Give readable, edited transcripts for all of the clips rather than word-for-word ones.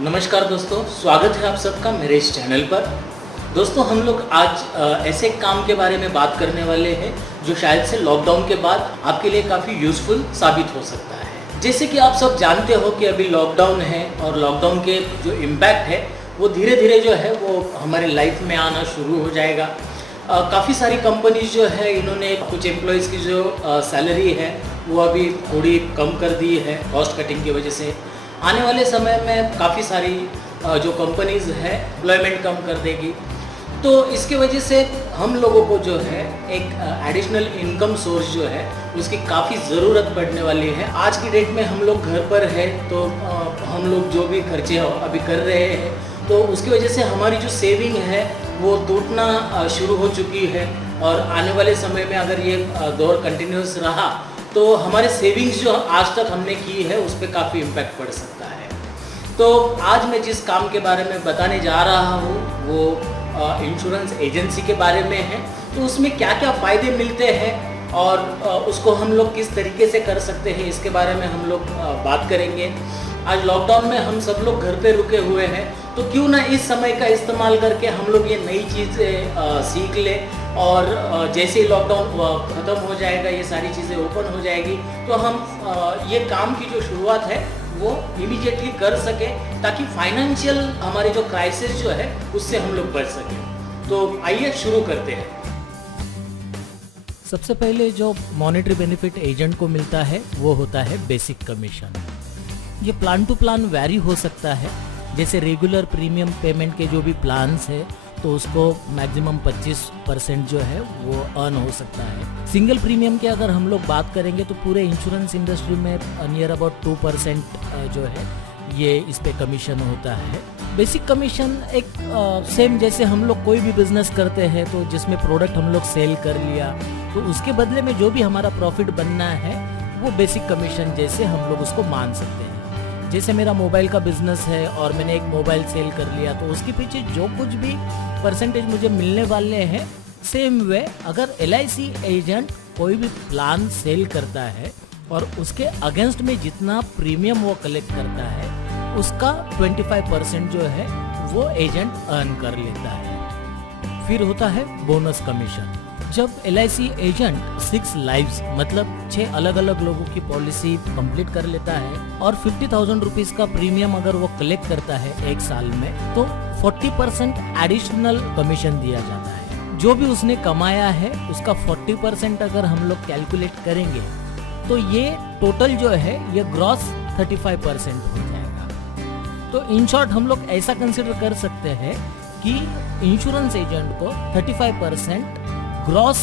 नमस्कार दोस्तों, स्वागत है आप सबका मेरे इस चैनल पर। दोस्तों, हम लोग आज ऐसे काम के बारे में बात करने वाले हैं जो शायद से लॉकडाउन के बाद आपके लिए काफ़ी यूज़फुल साबित हो सकता है। जैसे कि आप सब जानते हो कि अभी लॉकडाउन है और लॉकडाउन के जो इम्पैक्ट है वो धीरे धीरे जो है वो हमारे लाइफ में आना शुरू हो जाएगा। काफ़ी सारी कंपनीज जो है इन्होंने कुछ एम्प्लॉयज़ की जो सैलरी है वो अभी थोड़ी कम कर दी है कॉस्ट कटिंग की वजह से। आने वाले समय में काफ़ी सारी जो कंपनीज़ है एम्प्लॉयमेंट कम कर देगी, तो इसके वजह से हम लोगों को जो है एक एडिशनल इनकम सोर्स जो है उसकी काफ़ी ज़रूरत पड़ने वाली है। आज की डेट में हम लोग घर पर है तो हम लोग जो भी खर्चे अभी कर रहे हैं तो उसकी वजह से हमारी जो सेविंग है वो टूटना शुरू हो चुकी है। और आने वाले समय में अगर ये दौर कंटिन्यूस रहा तो हमारे सेविंग्स जो आज तक हमने की है उस पर काफ़ी इम्पैक्ट पड़ सकता है। तो आज मैं जिस काम के बारे में बताने जा रहा हूँ वो इंश्योरेंस एजेंसी के बारे में है। तो उसमें क्या क्या फ़ायदे मिलते हैं और उसको हम लोग किस तरीके से कर सकते हैं इसके बारे में हम लोग बात करेंगे। आज लॉकडाउन में हम सब लोग घर पे रुके हुए हैं तो क्यों ना इस समय का इस्तेमाल करके हम लोग ये नई चीज़ें सीख लें और जैसे ही लॉकडाउन ख़त्म हो जाएगा, ये सारी चीज़ें ओपन हो जाएगी तो हम ये काम की जो शुरुआत है वो इमीडिएटली कर सकें ताकि फाइनेंशियल हमारे जो क्राइसिस जो है उससे हम लोग बच सकें। तो आइए शुरू करते हैं। सबसे पहले जो मॉनेटरी बेनिफिट एजेंट को मिलता है वो होता है बेसिक कमीशन। ये प्लान टू प्लान वैरी हो सकता है। जैसे रेगुलर प्रीमियम पेमेंट के जो भी प्लान्स है तो उसको मैक्सिमम 25% जो है वो अर्न हो सकता है। सिंगल प्रीमियम की अगर हम लोग बात करेंगे तो पूरे इंश्योरेंस इंडस्ट्री में नियर अबाउट 2% जो है ये इस पे कमीशन होता है। बेसिक कमीशन एक सेम जैसे हम लोग कोई भी बिजनेस करते हैं तो जिसमें प्रोडक्ट हम लोग सेल कर लिया तो उसके बदले में जो भी हमारा प्रॉफिट बनना है वो बेसिक कमीशन जैसे हम लोग उसको मान सकते हैं। जैसे मेरा मोबाइल का बिजनेस है और मैंने एक मोबाइल सेल कर लिया तो उसके पीछे जो कुछ भी परसेंटेज मुझे मिलने वाले हैं, सेम वे अगर LIC एजेंट कोई भी प्लान सेल करता है और उसके अगेंस्ट में जितना प्रीमियम वो कलेक्ट करता है उसका 25% जो है वो एजेंट अर्न कर लेता है। फिर होता है बोनस कमीशन। जब LIC एजेंट 6 लाइव्स मतलब 6 अलग अलग लोगों की पॉलिसी कंप्लीट कर लेता है और 50,000 रुपीज का प्रीमियम अगर वो कलेक्ट करता है एक साल में तो 40% एडिशनल कमीशन दिया जाता है। जो भी उसने कमाया है उसका 40% अगर हम लोग कैलकुलेट करेंगे तो ये टोटल जो है ये ग्रॉस 35% हो जाएगा। तो इन शॉर्ट हम लोग ऐसा कंसिडर कर सकते हैं कि इंश्योरेंस एजेंट को 35% ग्रॉस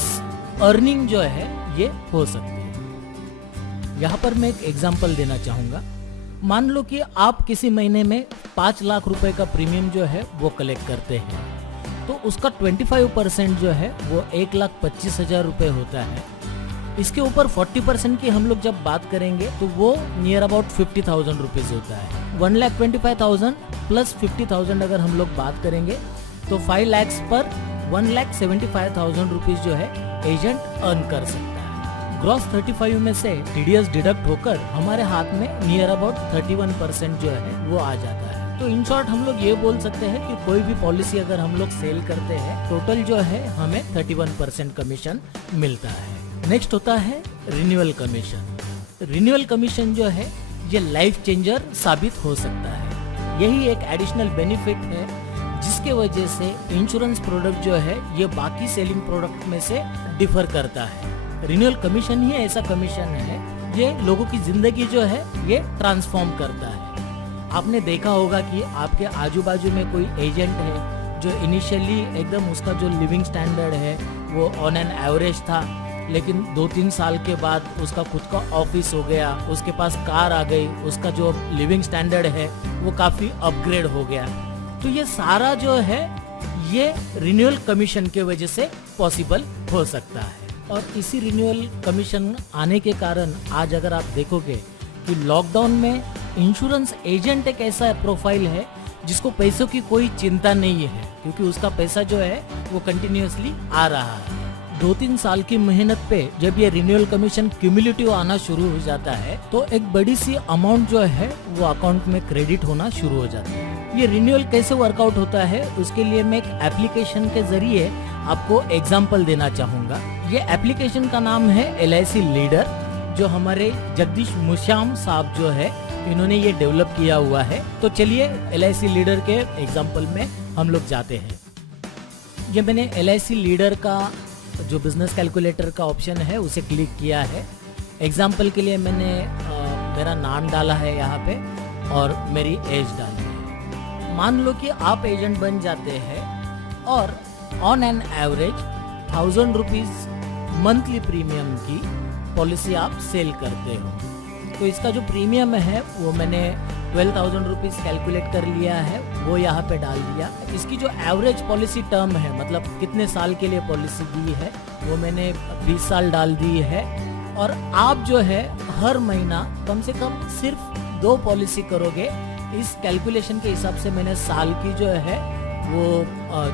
अर्निंग जो है ये हो सकती है। यहाँ पर मैं एक एग्जांपल देना चाहूँगा। मान लो कि आप किसी महीने में 5 लाख रुपए का प्रीमियम जो है वो कलेक्ट करते हैं तो उसका 25% जो है वो 1,25,000 रुपए होता है। इसके ऊपर 40% की हम लोग जब बात करेंगे तो वो नियर अबाउट 50,000 रुपीज होता है। 1,25,000 प्लस 50,000 अगर हम लोग बात करेंगे तो 5 लाख पर 1,75,000 रुपीज जो है एजेंट अर्न कर सकता है। ग्रॉस 35 में से TDS डिडक्ट होकर हमारे हाथ में नियर अबाउट 31% जो है वो आ जाता है। तो इन शॉर्ट हम लोग ये बोल सकते हैं कि कोई भी पॉलिसी अगर हम लोग सेल करते हैं टोटल जो है हमें 31% कमीशन मिलता है। नेक्स्ट होता है रिन्यूअल कमीशन। रिन्यूअल कमीशन जो है ये लाइफ चेंजर साबित हो सकता है। यही एक एडिशनल बेनिफिट है जिसके वजह से इंश्योरेंस प्रोडक्ट जो है ये बाकी सेलिंग प्रोडक्ट में से डिफर करता है। रिन्यूअल कमीशन ही ऐसा कमीशन है ये लोगों की जिंदगी जो है ये ट्रांसफॉर्म करता है। आपने देखा होगा कि आपके आजू बाजू में कोई एजेंट है जो इनिशियली एकदम उसका जो लिविंग स्टैंडर्ड है वो ऑन एन एवरेज था, लेकिन 2-3 साल के बाद उसका खुद का ऑफिस हो गया, उसके पास कार आ गई, उसका जो लिविंग स्टैंडर्ड है वो काफ़ी अपग्रेड हो गया। तो ये सारा जो है ये रिन्यूअल कमीशन के वजह से पॉसिबल हो सकता है। और इसी रिन्यूअल कमीशन आने के कारण आज अगर आप देखोगे कि लॉकडाउन में इंश्योरेंस एजेंट एक ऐसा प्रोफाइल है जिसको पैसों की कोई चिंता नहीं है क्योंकि उसका पैसा जो है वो कंटिन्यूअसली आ रहा है। 2-3 साल की मेहनत पे जब ये रिन्यूअल कमीशन क्यूमुलेटिव आना शुरू हो जाता है तो एक बड़ी सी अमाउंट जो है वो अकाउंट में क्रेडिट होना शुरू हो जाता है। ये रिन्यूअल कैसे वर्कआउट होता है उसके लिए मैं एक एप्लीकेशन के जरिए आपको एग्जाम्पल देना चाहूंगा। ये एप्लीकेशन का नाम है LIC लीडर, जो हमारे जगदीश मुश्याम साहब जो है इन्होंने ये डेवलप किया हुआ है। तो चलिए LIC लीडर के एग्जाम्पल में हम लोग जाते हैं। ये मैंने LIC लीडर का जो बिजनेस कैलकुलेटर का ऑप्शन है उसे क्लिक किया है। एग्जाम्पल के लिए मैंने मेरा नाम डाला है यहाँ पे और मेरी एज डाली है। मान लो कि आप एजेंट बन जाते हैं और on an average 1000 rupees monthly premium की पॉलिसी आप सेल करते हो। तो इसका जो प्रीमियम है वो मैंने 12,000 रुपीज कैलकुलेट कर लिया है, वो यहाँ पे डाल दिया। इसकी जो एवरेज पॉलिसी टर्म है, मतलब कितने साल के लिए पॉलिसी दी है, वो मैंने 20 साल डाल दी है। और आप जो है हर महीना कम से कम सिर्फ 2 पॉलिसी करोगे। इस कैलकुलेशन के हिसाब से मैंने साल की जो है वो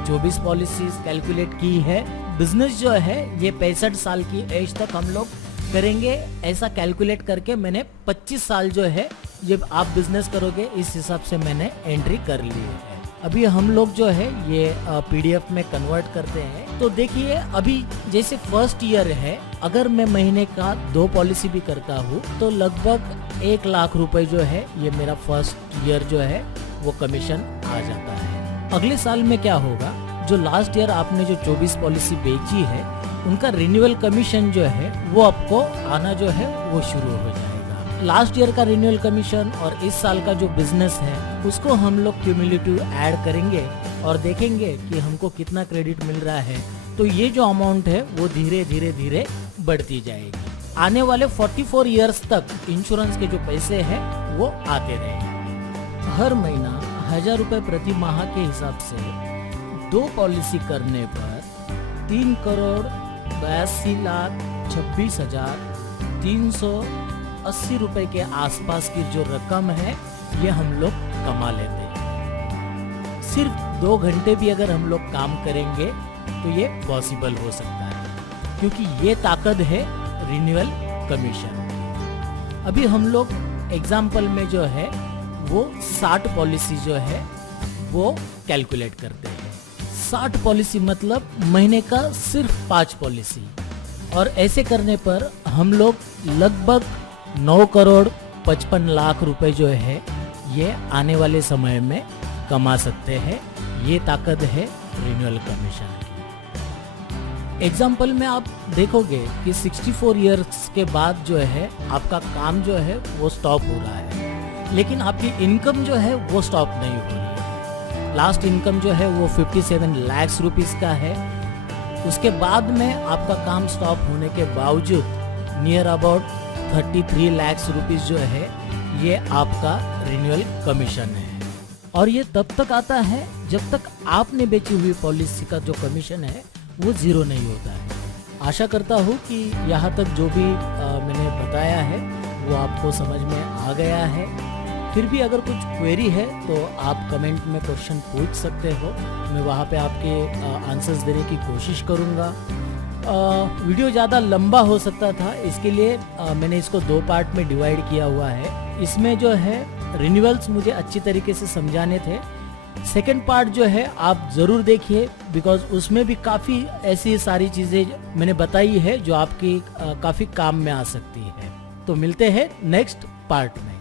24 पॉलिसीज कैलकुलेट की है। बिजनेस जो है ये 65 साल की एज तक हम लोग करेंगे, ऐसा कैलकुलेट करके मैंने 25 साल जो है जब आप बिजनेस करोगे इस हिसाब से मैंने एंट्री कर ली है। अभी हम लोग जो है ये PDF में कन्वर्ट करते हैं। तो देखिए अभी जैसे फर्स्ट ईयर है, अगर मैं महीने का 2 पॉलिसी भी करता हूँ तो लगभग 1 लाख रुपए जो है ये मेरा फर्स्ट ईयर जो है वो कमीशन आ जाता है। अगले साल में क्या होगा, जो लास्ट ईयर आपने जो 24 पॉलिसी बेची है उनका रिन्यूअल कमीशन जो है वो आपको आना जो है वो शुरू हो जाएगा। लास्ट ईयर का रिन्यूअल कमीशन और इस साल का जो बिजनेस है उसको हम लोग क्यूमुलेटिव ऐड करेंगे और देखेंगे कि हमको कितना क्रेडिट मिल रहा है। तो ये जो अमाउंट है वो धीरे धीरे धीरे बढ़ती जाएगी। आने वाले 44 ईयर्स तक इंश्योरेंस के जो पैसे हैं वो आते रहेंगे। हर महीना 1000 रुपए प्रति माह के हिसाब से 2 पॉलिसी करने पर 3,82,26,380 रुपए के आसपास की जो रकम है ये हम लोग कमा लेते हैं। सिर्फ 2 घंटे भी अगर हम लोग काम करेंगे तो ये पॉसिबल हो सकता है, क्योंकि ये ताकत है रिन्यूअल कमीशन। अभी हम लोग एग्जाम्पल में जो है वो 60 पॉलिसी जो है वो कैलकुलेट करते हैं। 60 पॉलिसी मतलब महीने का सिर्फ 5 पॉलिसी, और ऐसे करने पर हम लोग लगभग 9,55,00,000 रुपए जो है ये आने वाले समय में कमा सकते हैं। ये ताकत है रिन्यूअल कमीशन की। एग्जाम्पल में आप देखोगे कि 64 इयर्स के बाद जो है आपका काम जो है वो स्टॉप हो रहा है, लेकिन आपकी इनकम जो है वो स्टॉप नहीं हो रही है। लास्ट इनकम जो है वो 57 लाख रुपीस का है। उसके बाद में आपका काम स्टॉप होने के बावजूद नियर अबाउट 33 लाख रुपीस जो है ये आपका रिन्यूअल कमीशन है। और ये तब तक आता है जब तक आपने बेची हुई पॉलिसी का जो कमीशन है वो 0 नहीं होता है। आशा करता हूँ कि यहाँ तक जो भी मैंने बताया है वो आपको समझ में आ गया है। फिर भी अगर कुछ क्वेरी है तो आप कमेंट में क्वेश्चन पूछ सकते हो, मैं वहाँ पे आपके आंसर्स देने की कोशिश करूँगा। वीडियो ज़्यादा लंबा हो सकता था, इसके लिए मैंने इसको 2 पार्ट में डिवाइड किया हुआ है। इसमें जो है रिन्यूअल्स मुझे अच्छी तरीके से समझाने थे। सेकंड पार्ट जो है आप ज़रूर देखिए, बिकॉज उसमें भी काफ़ी ऐसी सारी चीज़ें मैंने बताई है जो आपकी काफ़ी काम में आ सकती है। तो मिलते हैं नेक्स्ट पार्ट में।